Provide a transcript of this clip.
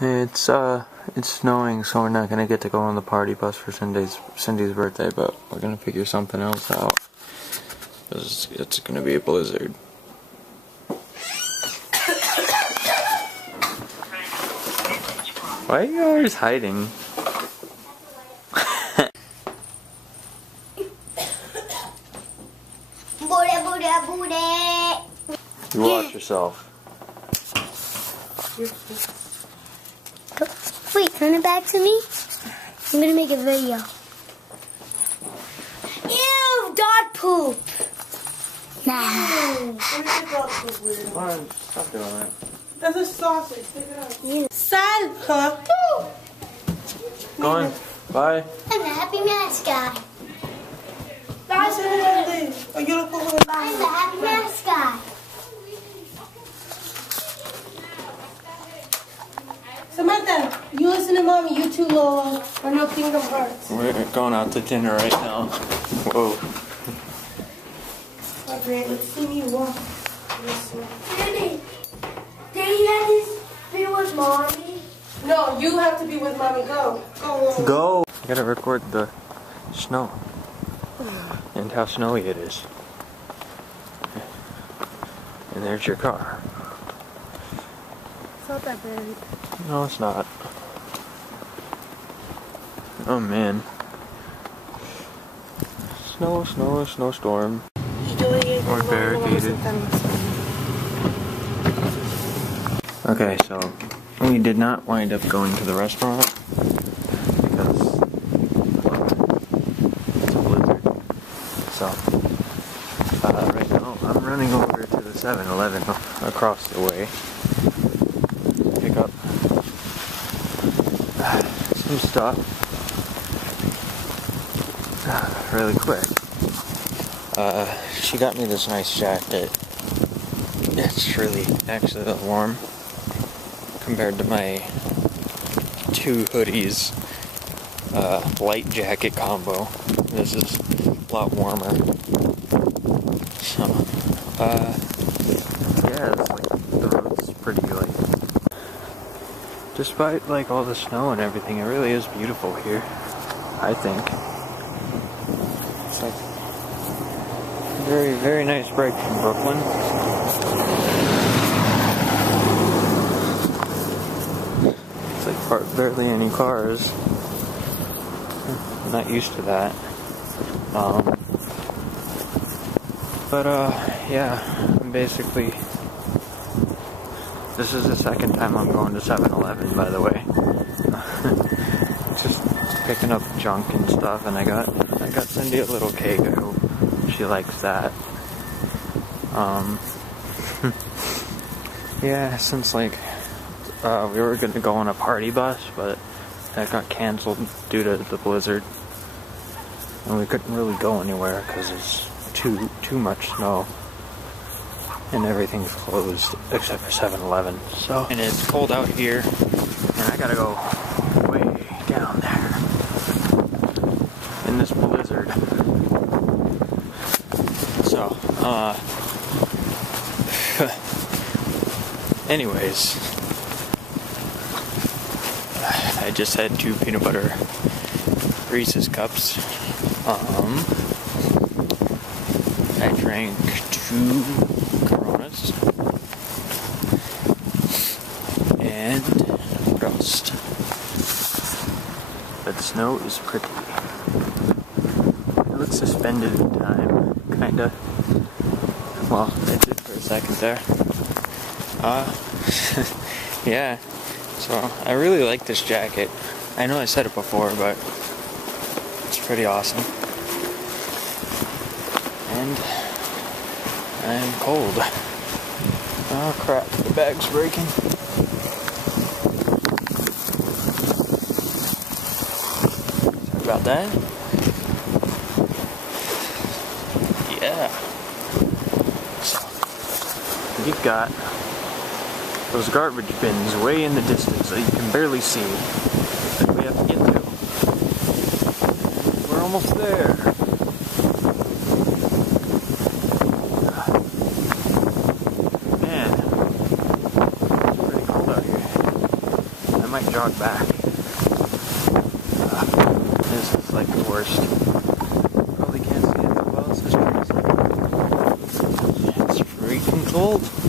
It's snowing, so we're not gonna get to go on the party bus for Cindy's birthday, but we're gonna figure something else out. Because it's gonna be a blizzard. Why are you always hiding? You watch yourself. Wait, turn it back to me. I'm gonna make a video. Ew, dog poop. Nah. Come on, stop doing that. That's a sausage. Pick it up. Yeah. Sad, huh? Go on. Bye. I'm a happy mascot. That's it. Oh, you look over the I'm a happy mascot. Samantha, you listen to mommy. You too, Lola. Or no Kingdom Hearts. We're going out to dinner right now. Whoa. Okay, let's see me walk. Daddy, Daddy had to be with mommy. No, you have to be with mommy. Go. Go. Go! I gotta record the snow. And how snowy it is. And there's your car. It's not that bad. No, it's not. Oh man. Snowstorm. We're barricaded. Okay, so we did not wind up going to the restaurant because it's a blizzard. So right now I'm running over to the 7-Eleven across the way to pick up some stuff really quick. She got me this nice jacket. It's really actually warm compared to my 2 hoodies light jacket combo. This is a lot warmer. So yeah, it's like the road's pretty like, despite like all the snow and everything, it really is beautiful here, I think. It's like very, very nice break from Brooklyn. It's like barely any cars. I'm not used to that. But yeah, basically, this is the second time I'm going to 7-Eleven, by the way. Just picking up junk and stuff, and I got Cindy a little cake. I hope she likes that. Yeah, since like we were gonna go on a party bus, but that got canceled due to the blizzard, and we couldn't really go anywhere because it's too much snow and everything's closed except for 7-Eleven. So, and it's cold out here, and I gotta go way down there in this blizzard. So, anyways, I just had 2 peanut butter Reese's cups. I drank 2 Coronas. And what else? But the snow is pretty. It looks suspended in time, kinda. Well, it did for a second there. Yeah. So, I really like this jacket. I know I said it before, but it's pretty awesome. And I'm cold. Oh crap, the bag's breaking. Sorry about that. Yeah. So, you've got those garbage bins way in the distance that you can barely see that we have to get to. We're almost there. Man, it's pretty cold out here. might jog back. This is like the worst. Probably can't see it that well, it's just crazy. It's freaking cold.